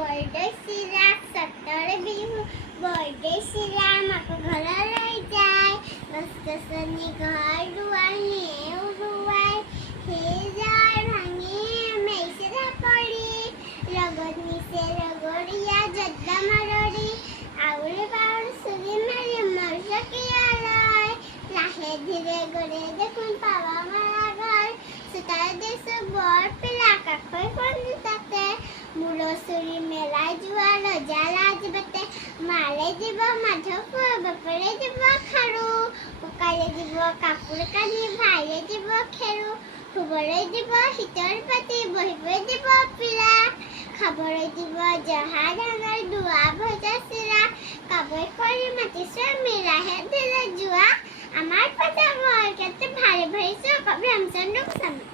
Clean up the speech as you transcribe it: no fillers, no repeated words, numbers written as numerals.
বৰদৈ চিৰা চতৰ বিহু বৰদৈ চিৰা মাক ঘৰলৈ যায় গছ গছনি ঘৰ দুৱাৰ নিয়ে উৰুৱাই সেই জাৰ ভাঙি মেইচিৰা পৰি লগত নিছে ৰগৰীয়া জদ্দা মাৰৰি আউল বাউল চুৰি মাৰি মৰচকীয়ালৈ লাহে ধীৰে গৰে দেখোন পাৱা মাৰা ঘৰ চোতাল দিছো বৰ পিলা কাষৈ কন্দি তাতে মূৰ চুৰি মেলাই যোৱা ৰজা লাজ বাটে মালে দিব মাধৱপুৰ বাপৰে দিব খাৰু ককায়ে দিব কাপোৰ কানি ভাইয়ে দিব খেৰু শুবলৈ দিব শীতৰ পাতি বহিবলৈ দিব পিলা খাবলৈ দিব জহা ধানৰ দুৱা ভজা চিৰা কাবৈ কৰি মাতিছে মিলাহে দিলে যোৱা আমাৰ পাতা মই কেতে ভাৰি ভাৰি চক ৰামচন্দ্ৰ গোস্বামী।